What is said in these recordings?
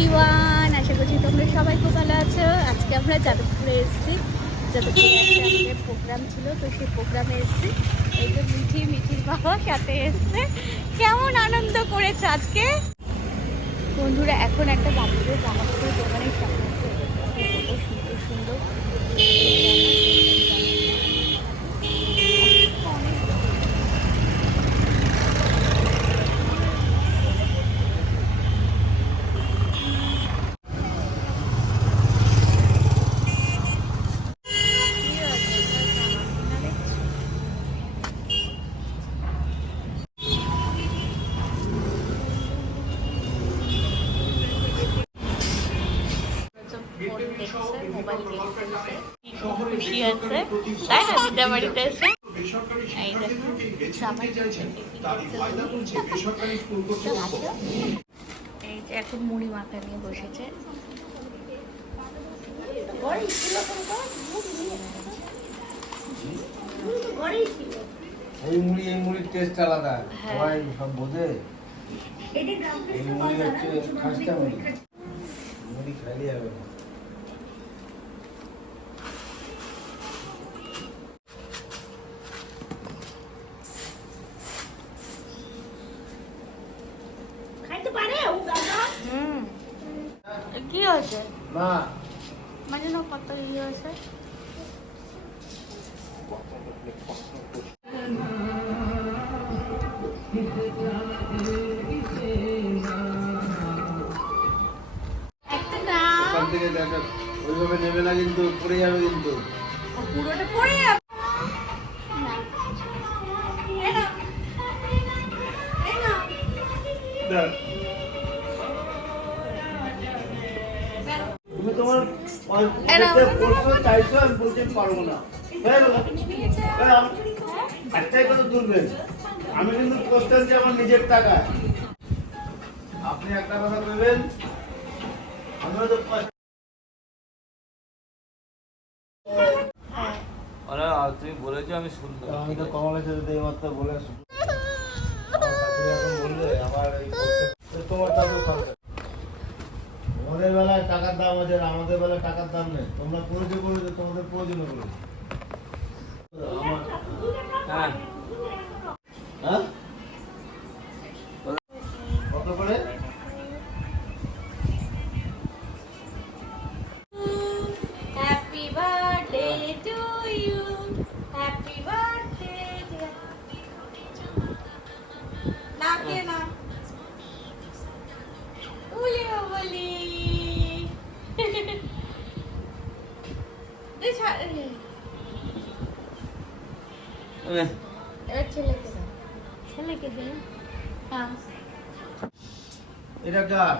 Everyone, আশা করছি তোমরা সবাই খুব ভালো আছো। আজকে আমরা যাদবপুরে এসেছি। যাদবপুরে একটা প্রোগ্রাম ছিল, তো সেই প্রোগ্রামে এসেছি। এই তো মিঠির বাবা সাথে এসছে। কেমন আনন্দ করেছে আজকে বন্ধুরা। এখন একটা বাবুদের জামা কাপড়ের দোকানের সামনে সুন্দর সুন্দর মোবাইল খুশি আছে, তাই না? দিদা বাড়িতে এসে এই যে এখন মুড়ি মাখা নিয়ে বসেছে। এই মুড়ির টেস্ট আলাদা, সবাই সব বোঝে। এই মুড়ি হচ্ছে খাস্তা মুড়ি খাইলে হবে না। কি হয়েছে না মানে না কত ইয়ে হয়েছে। ওইভাবে নেবে না, কিন্তু পড়ে যাবে, কিন্তু পুরোটা পড়ে যাবে। তুমি তোমার চাইছো, আমি বলতে পারবো না। একটাই কথা তুলবেন, আমি কিন্তু পোস্টার যে আমার নিজের টাকায়। আপনি একটা কথা বলবেন, আমিও তো তুমি বলেছো আমি শুনতে, আমি তো কমলের সাথে এইমাত্র বলে বললে আমার তোমার টাকা সরকার। তোমাদের বেলায় টাকার দাম আছে, আমাদের বেলায় টাকার দাম নেই। তোমরা করেছো তোমাদের প্রয়োজনে করেছো। হ্যাঁ হ্যাঁ কত করে? Happy birthday to you, happy birthday. না কে না বলি বলি এবার ছেলেকে দাও, ছেলেকে দে। হ্যাঁ এটা কার?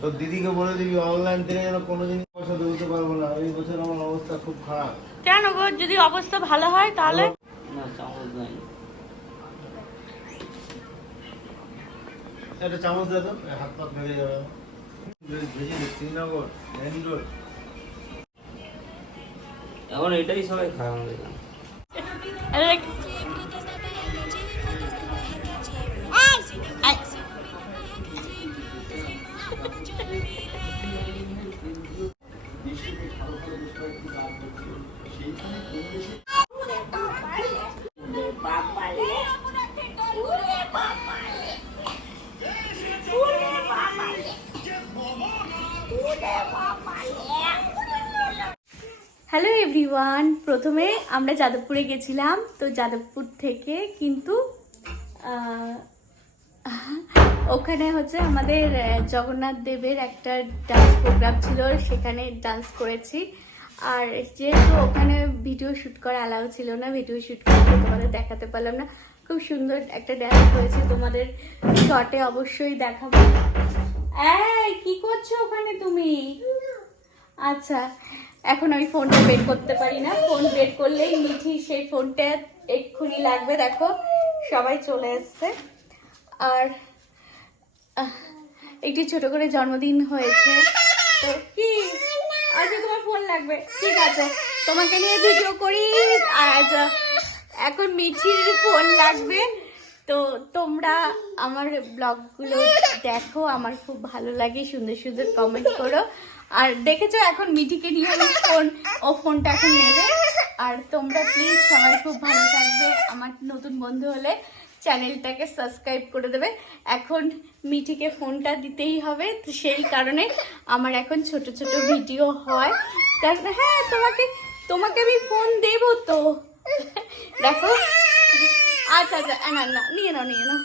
তোর দিদিকে বলে দিবি অনলাইন থেকে যেন কোনো জিনিস পয়সা দিতে পারবো না। এই বছর আমার অবস্থা খুব খারাপ। কেন গো? যদি অবস্থা ভালো হয় তাহলে না চামচ নাই। একটা চামচ দে তো, হাত পা ভেঙে যাবে। Srinagar main road. এখন এটাই সবাই খায় আমাদের এখানে। হ্যালো এভরিওয়ান, প্রথমে আমরা যাদবপুরে গেছিলাম। তো যাদবপুর থেকে কিন্তু ওখানে হচ্ছে আমাদের জগন্নাথ দেবের একটা ডান্স প্রোগ্রাম ছিল, সেখানে ডান্স করেছি। আর যেহেতু ওখানে ভিডিও শ্যুট করা অ্যালাউ ছিল না, ভিডিও শ্যুট করে তোমাদের দেখাতে পারলাম না। খুব সুন্দর একটা ডান্স হয়েছে, তোমাদের শর্টে অবশ্যই দেখাবো। এই কি করছো ওখানে তুমি? আচ্ছা, এখন আমি ফোনটা বের করতে পারি না। ফোন বের করলেই মিঠি সেই ফোনটা এক্ষুনি লাগবে। দেখো সবাই চলে এসছে। আর একটি ছোট করে জন্মদিন হয়েছে, তো কি আচ্ছা তোমার ফোন লাগবে, ঠিক আছে তোমাকে নিয়ে ভিডিও করি। আচ্ছা এখন মিঠির ফোন লাগবে, তো তোমরা আমার ব্লগগুলো দেখো, আমার খুব ভালো লাগে, সুন্দর সুন্দর কমেন্ট করো। আর দেখেছো এখন মিঠিকে নিয়ে আমি ফোনটা এখন নেবে। আর তোমরা প্লিজ সবাই খুব ভালো থাকবে, আমার নতুন বন্ধু হলে চ্যানেলটাকে সাবস্ক্রাইব করে দেবে। এখন মিঠিকে ফোনটা দিতেই হবে, তো সেই কারণে আমার এখন ছোট ছোট ভিডিও হয়। কারণ হ্যাঁ, তোমাকে আমি ফোন দেবো তো। দেখো, আচ্ছা আচ্ছা, না না, নিয়ে নাও।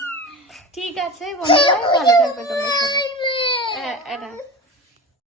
ঠিক আছে বন্ধুরা, ভালো থাকবে তোমরা সবাই।